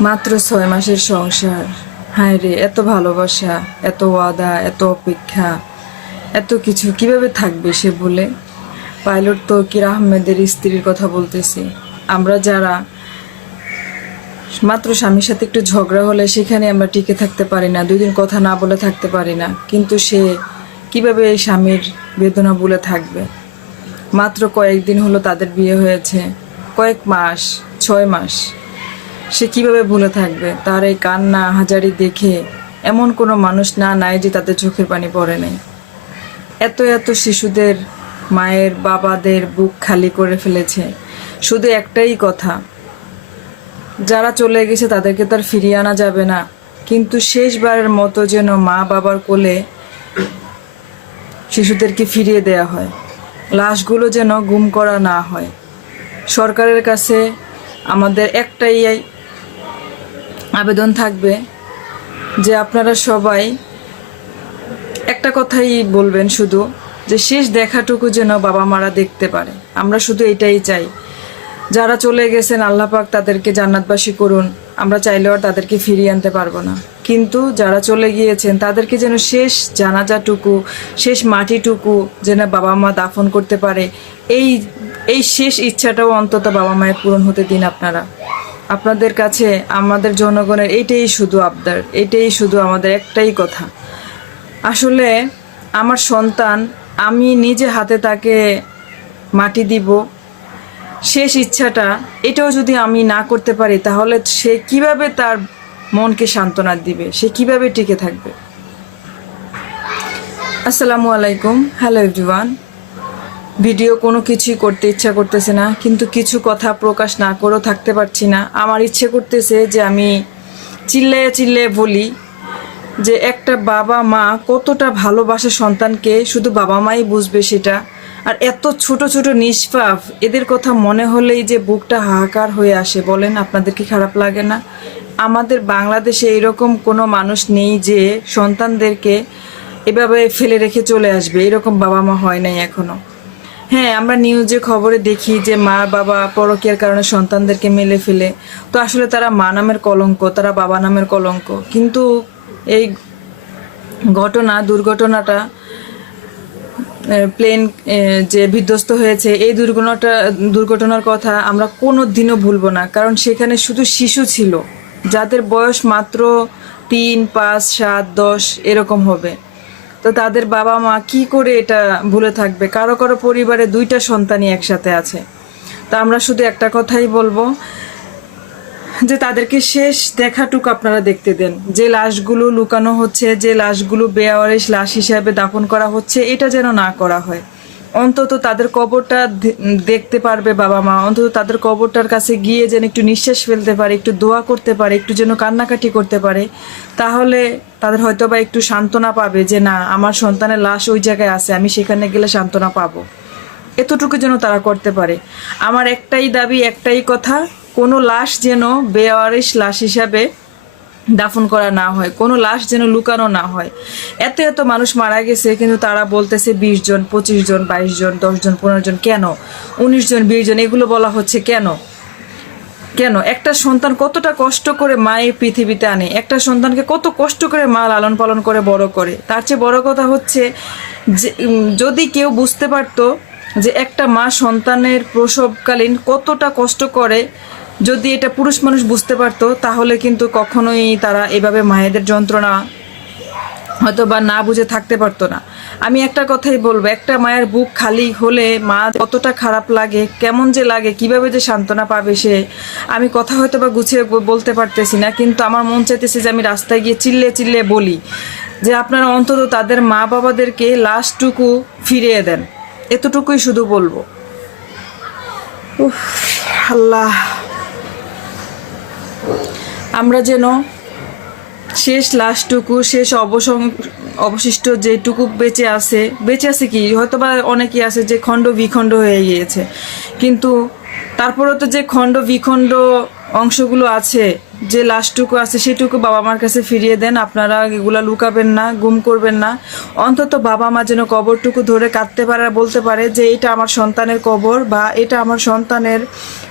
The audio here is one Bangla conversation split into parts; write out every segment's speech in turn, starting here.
মাত্র ছয় মাসের সংসার। হায় রে, এত ভালোবাসা, এত ওয়াদা, এত অপেক্ষা, এত কিছু কীভাবে থাকবে সে বলে? পাইলট তকির আহমেদের স্ত্রীর কথা বলতেছি। আমরা যারা মাত্র স্বামীর সাথে একটু ঝগড়া হলে সেখানে আমরা টিকে থাকতে পারি না, দুই দিন কথা না বলে থাকতে পারি না। কিন্তু সে কীভাবে এই স্বামীর বেদনা বলে থাকবে? মাত্র কয়েকদিন হলো তাদের বিয়ে হয়েছে, কয়েক মাস, ছয় মাস। সে কীভাবে ভুলে থাকবে? তার এই কান্না, হাজারি দেখে এমন কোনো মানুষ না, নাই যে তাদের চোখের পানি পড়ে নাই। এত এত শিশুদের, মায়ের, বাবাদের বুক খালি করে ফেলেছে। শুধু একটাই কথা, যারা চলে গেছে তাদেরকে তো আর ফিরিয়ে আনা যাবে না। কিন্তু শেষবারের মতো যেন মা বাবার কোলে শিশুদেরকে ফিরিয়ে দেয়া হয়। লাশগুলো যেন গুম করা না হয়। সরকারের কাছে আমাদের একটাই আবেদন থাকবে যে আপনারা সবাই একটা কথাই বলবেন শুধু, যে শেষ দেখাটুকু যেন বাবা মারা দেখতে পারে। আমরা শুধু এটাই চাই। যারা চলে গেছেন, আল্লাহ পাক তাদেরকে জান্নাতবাসী করুন। আমরা চাইলেও আর তাদেরকে ফিরিয়ে আনতে পারব না। কিন্তু যারা চলে গিয়েছেন, তাদেরকে যেন শেষ জানাজাটুকু, শেষ মাটিটুকু যেন বাবা মা দাফন করতে পারে। এই এই শেষ ইচ্ছাটাও অন্তত বাবা মায়ের পূরণ হতে দিন আপনারা। আপনাদের কাছে, আমাদের জনগণের এইটাই শুধু আবদার, এটাই শুধু আমাদের একটাই কথা। আসলে আমার সন্তান, আমি নিজে হাতে তাকে মাটি দিব, শেষ ইচ্ছাটা, এটাও যদি আমি না করতে পারি, তাহলে সে কীভাবে তার মনকে সান্ত্বনা দিবে? সে কীভাবে টিকে থাকবে? আসসালামু আলাইকুম। Hello everyone. ভিডিও কোনো কিছুই করতে ইচ্ছা করতেছে না, কিন্তু কিছু কথা প্রকাশ না করেও থাকতে পারছি না। আমার ইচ্ছে করতেছে যে আমি চিল্লাইয়ে চিল্লাইয়ে বলি যে একটা বাবা মা কতটা ভালোবাসে সন্তানকে শুধু বাবা মাই বুঝবে সেটা। আর এত ছোট ছোট নিষ্পাপ, এদের কথা মনে হলেই যে বুকটা হাহাকার হয়ে আসে, বলেন আপনাদের কি খারাপ লাগে না? আমাদের বাংলাদেশে এরকম কোনো মানুষ নেই যে সন্তানদেরকে এভাবে ফেলে রেখে চলে আসবে, এরকম বাবা মা হয় নাই এখনও। হ্যাঁ আমরা নিউজে খবরে দেখি যে মা, বাবা পরকীয়ার কারণে সন্তানদেরকে মেলে ফেলে। তো আসলে তারা মা নামের কলঙ্ক, তারা বাবা নামের কলঙ্ক। কিন্তু এই ঘটনা, দুর্ঘটনাটা প্লেন যে বিধ্বস্ত হয়েছে, এই দুর্ঘটনাটা, দুর্ঘটনার কথা আমরা কোনো দিনও ভুলবো না। কারণ সেখানে শুধু শিশু ছিল, যাদের বয়স মাত্র তিন, পাঁচ, সাত, দশ, এরকম হবে। তো তাদের বাবা মা কি করে এটা ভুলে থাকবে? কারও কারও পরিবারে দুইটা সন্তানই একসাথে আছে। তা আমরা শুধু একটা কথাই বলব, যে তাদেরকে শেষ দেখাটুকু আপনারা দেখতে দেন। যে লাশগুলো লুকানো হচ্ছে, যে লাশগুলো বেয়াওয়ারিশ লাশ হিসাবে দাফন করা হচ্ছে, এটা যেন না করা হয়। অন্তত তাদের কবরটা দেখতে পারবে বাবা মা। অন্তত তাদের কবরটার কাছে গিয়ে যেন একটু নিঃশ্বাস ফেলতে পারে, একটু দোয়া করতে পারে, একটু যেন কান্নাকাটি করতে পারে, তাহলে তাদের হয়তো বা একটু সান্ত্বনা পাবে যে, না, আমার সন্তানের লাশ ওই জায়গায় আছে, আমি সেখানে গেলে সান্ত্বনা পাবো। এতটুকু যেন তারা করতে পারে। আমার একটাই দাবি, একটাই কথা, কোনো লাশ যেন বেওয়ারিশ লাশ হিসাবে দাফন করা না হয়, কোনো লাশ যেন লুকানো না হয়। এত এত মানুষ মারা গেছে, কিন্তু তারা বলতেছে বিশ জন, পঁচিশ জন, বাইশ জন, দশ জন, পনেরো জন, কেন? উনিশ জন, বিশ জন, এগুলো বলা হচ্ছে কেন? কেন? একটা সন্তান কতটা কষ্ট করে মা এই পৃথিবীতে আনে? একটা সন্তানকে কত কষ্ট করে মা লালন পালন করে, বড় করে? তার চেয়ে বড় কথা হচ্ছে যে যদি কেউ বুঝতে পারতো যে একটা মা সন্তানের প্রসবকালীন কতটা কষ্ট করে যদি এটা পুরুষ মানুষ বুঝতে পারতো তাহলে কিন্তু কখনোই তারা এভাবে মায়েদের যন্ত্রণা হয়তো বা না বুঝে থাকতে পারতো না। আমি একটা কথাই বলব একটা মায়ের বুক খালি হলে মা কতটা খারাপ লাগে কেমন যে লাগে কীভাবে যে সান্ত্বনা পাবে সে আমি কথা হয়তো বা গুছিয়ে বলতে পারতেছি না কিন্তু আমার মন চাইতেছে যে আমি রাস্তায় গিয়ে চিল্লে চিল্লে বলি যে আপনারা অন্তত তাদের মা বাবাদেরকে লাস্টটুকু ফিরিয়ে দেন। এতটুকুই শুধু বলব। উফ, আল্লাহ। আমরা যেন শেষ লাশটুকু, শেষ অবসং, অবশিষ্ট যেটুকু বেঁচে আছে বেঁচে আছে কি? হয়তো বা অনেকেই আছে যে খণ্ড বিখণ্ড হয়ে গিয়েছে। কিন্তু তারপরেও তো যে খণ্ড বিখণ্ড অংশগুলো আছে, যে লাশটুকু আছে সেটুকু বাবা মার কাছে ফিরিয়ে দেন। আপনারা এগুলা লুকাবেন না, গুম করবেন না। অন্তত বাবা মা যেন কবরটুকু ধরে কাঁদতে পারে বলতে পারে যে এটা আমার সন্তানের কবর বা এটা আমার সন্তানের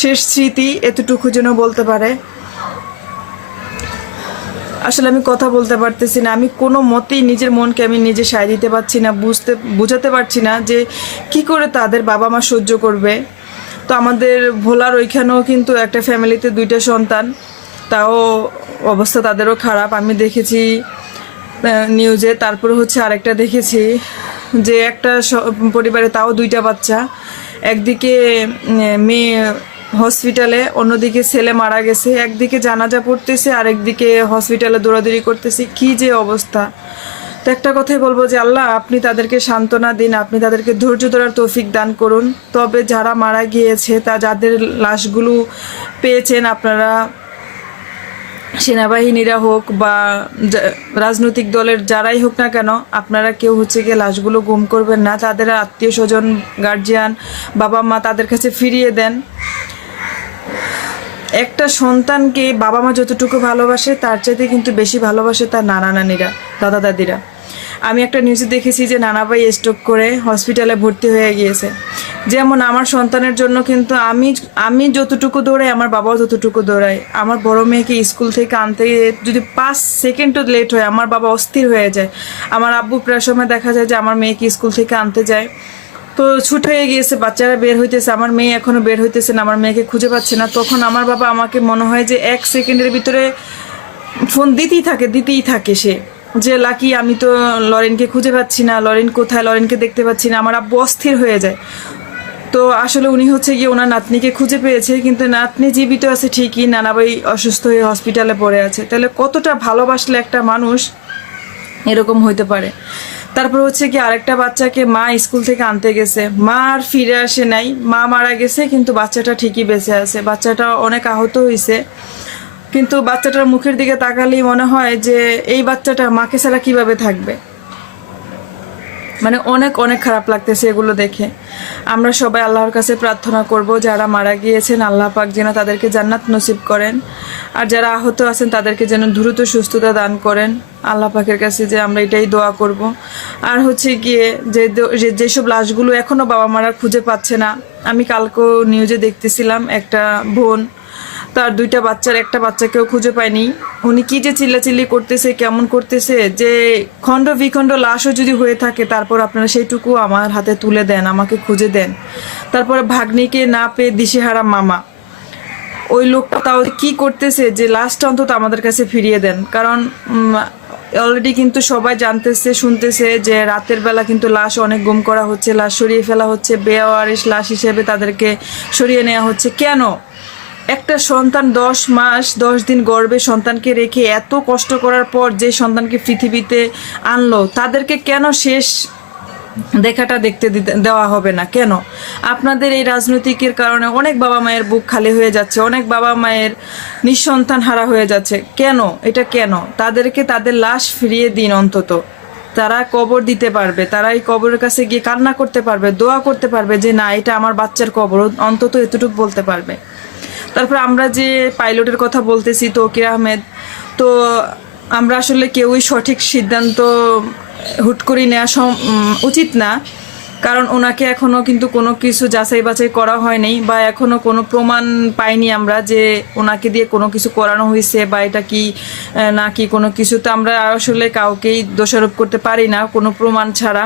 শেষ স্মৃতি, এতটুকু যেন বলতে পারে। আসলে আমি কথা বলতে পারতেছি না। আমি কোনো মতেই নিজের মনকে আমি নিজে সায় দিতে পারছি না, বুঝতে, বোঝাতে পারছি না যে কি করে তাদের বাবা মা সহ্য করবে। তো আমাদের ভোলার ওইখানেও কিন্তু একটা ফ্যামিলিতে দুইটা সন্তান, তাও অবস্থা তাদেরও খারাপ। আমি দেখেছি নিউজে, তারপরে হচ্ছে আরেকটা দেখেছি যে একটা পরিবারে তাও দুইটা বাচ্চা। একদিকে মেয়ে হসপিটালে, অন্যদিকে ছেলে মারা গেছে, একদিকে জানাজা পড়তেছে, আরেকদিকে হসপিটালে দৌড়াদৌড়ি করতেছে। কি যে অবস্থা। তো একটা কথাই বলব যে, আল্লাহ, আপনি তাদেরকে সান্ত্বনা দিন, আপনি তাদেরকে ধৈর্য ধরার তৌফিক দান করুন। তবে যারা মারা গিয়েছে, তা যাদের লাশগুলো পেয়েছেন আপনারা, সেনাবাহিনীরা হোক বা রাজনৈতিক দলের যারাই হোক না কেন, আপনারা কেউ হচ্ছে গিয়ে লাশগুলো গুম করবেন না। তাদের আত্মীয় স্বজন গার্জিয়ান বাবা মা তাদের কাছে ফিরিয়ে দেন। একটা সন্তানকে বাবা মা যতটুকু ভালোবাসে, তার চাইতে কিন্তু বেশি ভালোবাসে তার নানা নানিরা, দাদা দাদিরা। আমি একটা নিউজে দেখেছি যে নানাভাই স্ট্রোক করে হসপিটালে ভর্তি হয়ে গিয়েছে। যেমন আমার সন্তানের জন্য কিন্তু আমি আমি যতটুকু দৌড়াই, আমার বাবাও ততটুকু দৌড়াই আমার বড় মেয়েকে স্কুল থেকে আনতে যদি পাঁচ সেকেন্ডও লেট হয়, আমার বাবা অস্থির হয়ে যায়। আমার আব্বু প্রায় সময় দেখা যায় যে আমার মেয়েকে স্কুল থেকে আনতে যায়। তো ছুট হয়ে গিয়েছে, বাচ্চারা বের হইতেছে, আমার মেয়ে এখনও বের হইতেছে না, আমার মেয়েকে খুঁজে পাচ্ছে না। তখন আমার বাবা আমাকে মনে হয় যে এক সেকেন্ডের ভিতরে ফোন দিতেই থাকে দিতেই থাকে সে। যে, লাকি, আমি তো লরেনকে খুঁজে পাচ্ছি না, লরেন কোথায়, লরেনকে দেখতে পাচ্ছি না। আমার আব্বু অস্থির হয়ে যায়। তো আসলে উনি হচ্ছে গিয়ে ওনার নাতনিকে খুঁজে পেয়েছে, কিন্তু নাতনি জীবিত আছে ঠিকই নানাবাই অসুস্থ হয়ে হসপিটালে পড়ে আছে। তাহলে কতটা ভালোবাসলে একটা মানুষ, এরকম হইতে পারে। তারপর হচ্ছে কি আরেকটা বাচ্চাকে মা স্কুল থেকে আনতে গেছে। মা আর ফিরে আসে নাই। মা মারা গেছে, কিন্তু বাচ্চাটা ঠিকই বেঁচে আছে। বাচ্চাটা অনেক আহত হয়েছে কিন্তু বাচ্চাটার মুখের দিকে তাকালেই মনে হয় যে, এই বাচ্চাটা মাকে ছাড়া কীভাবে থাকবে? মানে অনেক অনেক খারাপ লাগতেছে এগুলো দেখে। আমরা সবাই আল্লাহর কাছে প্রার্থনা করব, যারা মারা গিয়েছেন, আল্লাহ পাক যেন তাদেরকে জান্নাত নসিব করেন। আর যারা আহত আছেন, তাদেরকে যেন দ্রুত সুস্থতা দান করেন। আল্লাহ পাকের কাছে যে আমরা এটাই দোয়া করব। আর হচ্ছে গিয়ে যে যেসব লাশগুলো এখনও বাবা মারা খুঁজে পাচ্ছে না, আমি কালকেও নিউজে দেখতেছিলাম একটা বোন তার দুইটা বাচ্চার একটা বাচ্চাকেও খুঁজে পায়নি। উনি কি যে চিল্লাচিল্লি করতেছে, কেমন করতেছে, যে খণ্ড বিখণ্ড লাশও যদি হয়ে থাকে, তারপর আপনারা সেইটুকু আমার হাতে তুলে দেন, আমাকে খুঁজে দেন। তারপরে ভাগ্নিকে না পেয়ে দিশেহারা মামা। ওই লোকটা তাও কি করতেছে, যে লাস্ট অন্তত আমাদের কাছে ফিরিয়ে দেন। কারণ অলরেডি কিন্তু সবাই জানতেছে, শুনতেছে যে রাতের বেলা কিন্তু লাশ অনেক গুম করা হচ্ছে, লাশ সরিয়ে ফেলা হচ্ছে, বেওয়ারিশ লাশ হিসেবে তাদেরকে সরিয়ে নেওয়া হচ্ছে। কেন? একটা সন্তান দশ মাস, দশ দিন গর্বে সন্তানকে রেখে এত কষ্ট করার পর যে সন্তানকে পৃথিবীতে আনলো, তাদেরকে কেন শেষ দেখাটা দেখতে দেওয়া হবে না? কেন? আপনাদের এই রাজনৈতিকের কারণে অনেক বাবা মায়ের বুক খালি হয়ে যাচ্ছে, অনেক বাবা মায়ের নিঃসন্তান হারা হয়ে যাচ্ছে। কেন? এটা কেন? তাদেরকে তাদের লাশ ফিরিয়ে দিন অন্তত। তারা কবর দিতে পারবে, তারা এই কবরের কাছে গিয়ে কান্না করতে পারবে, দোয়া করতে পারবে যে, না, এটা আমার বাচ্চার কবর, অন্তত এতটুকু বলতে পারবে। তারপর আমরা যে পাইলটের কথা বলতেছি তৌকির আহমেদ তো আমরা আসলে কেউই সঠিক সিদ্ধান্ত হুট করে নেওয়া উচিত না। কারণ ওনাকে এখনও কিন্তু কোনো কিছু যাচাই বাছাই করা হয়নি বা এখনও কোনো প্রমাণ পাইনি আমরা যে ওনাকে দিয়ে কোনো কিছু করানো হয়েছে বা এটা কি আহ, নাকি কোনো কিছু তো আমরা আসলে কাউকেই দোষারোপ করতে পারি না কোনো প্রমাণ ছাড়া।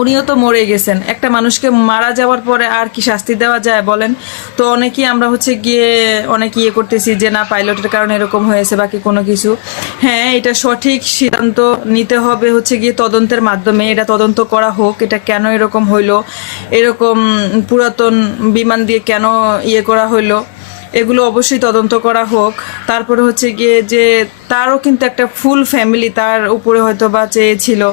উনিও তো মরে গেছেন। একটা মানুষকে মারা যাওয়ার পরে আর কি শাস্তি দেওয়া যায় বলেন? তো অনেকেই আমরা হচ্ছে গিয়ে অনেক ইয়ে করতেছি যে, না, পাইলটের কারণে এরকম হয়েছে, বাকি কোনো কিছু। হ্যাঁ এটা সঠিক সিদ্ধান্ত নিতে হবে হচ্ছে গিয়ে তদন্তের মাধ্যমে। এটা তদন্ত করা হোক, এটা কেন এরকম হইল? এরকম পুরাতন বিমান দিয়ে কেন ইয়ে করা হইল? এগুলো অবশ্যই তদন্ত করা হোক। তারপরে হচ্ছে গিয়ে যে তারও কিন্তু একটা ফুল ফ্যামিলি তার উপরে হয়তো বা চেয়েছিল।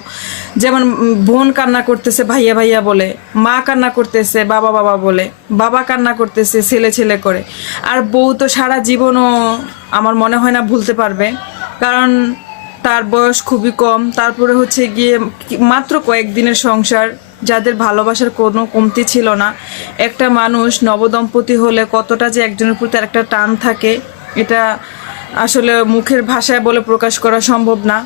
যেমন বোন কান্না করতেছে, ভাইয়া ভাইয়া বলে, মা কান্না করতেছে, বাবা বাবা বলে, বাবা কান্না করতেছে ছেলে ছেলে করে। আর বউ তো সারা জীবনও আমার মনে হয় না ভুলতে পারবে। কারণ তার বয়স খুবই কম। তারপরে হচ্ছে গিয়ে মাত্র কয়েকদিনের সংসার। যাদের ভালোবাসার কোনো কমতি ছিল না। একটা মানুষ নবদম্পতি হলে কতটা যে একজনের প্রতি একটা টান থাকে, এটা আসলে মুখের ভাষায় বলে প্রকাশ করা সম্ভব না।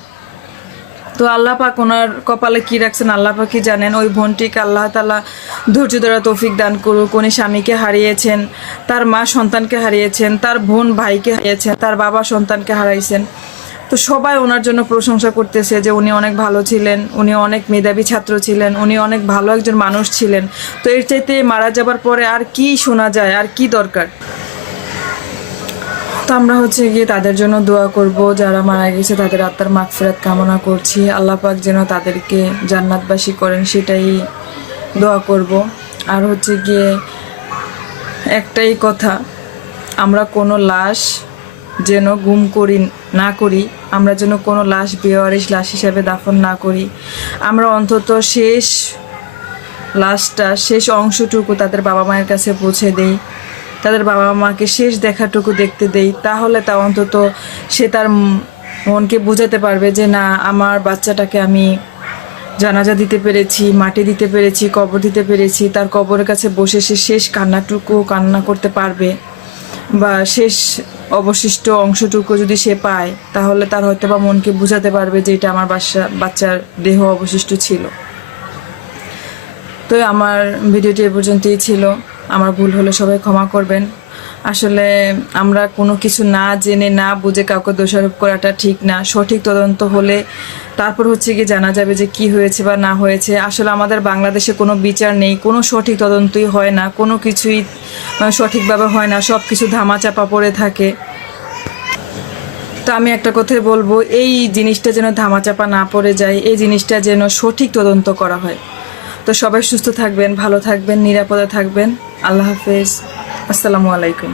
তো আল্লাহ পাক ওনার কপালে কি রাখছেন, আল্লাহ পাকই জানেন? ওই বোনটিকে আল্লাহ তালা ধৈর্য ধরা তৌফিক দান করুক। উনি স্বামীকে হারিয়েছেন, তার মা সন্তানকে হারিয়েছেন, তার বোন ভাইকে হারিয়েছেন, তার বাবা সন্তানকে হারাইছেন। তো সবাই ওনার জন্য প্রশংসা করতেছে যে উনি অনেক ভালো ছিলেন, উনি অনেক মেধাবী ছাত্র ছিলেন, উনি অনেক ভালো একজন মানুষ ছিলেন। তো এর চাইতে মারা যাবার পরে আর কি শোনা যায়, আর কি দরকার? তো আমরা হচ্ছে গিয়ে তাদের জন্য দোয়া করব, যারা মারা গেছে তাদের আত্মার মাগফিরাত কামনা করছি। আল্লাহ পাক যেন তাদেরকে জান্নাতবাসী করেন সেটাই দোয়া করব। আর হচ্ছে গিয়ে একটাই কথা, আমরা কোনো লাশ যেন গুম করি, না করি, আমরা যেন কোনো লাশ বেওয়ারিশ লাশ হিসাবে দাফন না করি। আমরা অন্তত শেষ লাশটা, শেষ অংশটুকু তাদের বাবা মায়ের কাছে পৌঁছে দেই, তাদের বাবা মাকে শেষ দেখাটুকু দেখতে দেই, তাহলে তা অন্তত সে তার মনকে বোঝাতে পারবে যে, না, আমার বাচ্চাটাকে আমি জানাজা দিতে পেরেছি, মাটি দিতে পেরেছি, কবর দিতে পেরেছি, তার কবরের কাছে বসে সে শেষ কান্নাটুকু কান্না করতে পারবে বা শেষ অবশিষ্ট অংশটুকু যদি সে পায়, তাহলে তার হয়তো বা মনকে বোঝাতে পারবে যে এটা আমার বাচ্চা বাচ্চার দেহ অবশিষ্ট ছিল। তো আমার ভিডিওটি এ পর্যন্তই ছিল। আমার ভুল হলে সবাই ক্ষমা করবেন। আসলে আমরা কোনো কিছু না জেনে, না বুঝে কাউকে দোষারোপ করাটা ঠিক না। সঠিক তদন্ত হলে তারপর হচ্ছে গিয়ে জানা যাবে যে কি হয়েছে বা না হয়েছে। আসলে আমাদের বাংলাদেশে কোনো বিচার নেই, কোনো সঠিক তদন্তই হয় না, কোনো কিছুই সঠিকভাবে হয় না সব কিছু ধামাচাপা পড়ে থাকে। তো আমি একটা কথাই বলব, এই জিনিসটা যেন ধামাচাপা না পড়ে যায়, এই জিনিসটা যেন সঠিক তদন্ত করা হয়। তো সবাই সুস্থ থাকবেন, ভালো থাকবেন, নিরাপদে থাকবেন। আল্লাহ হাফেজ। আসসালামু আলাইকুম।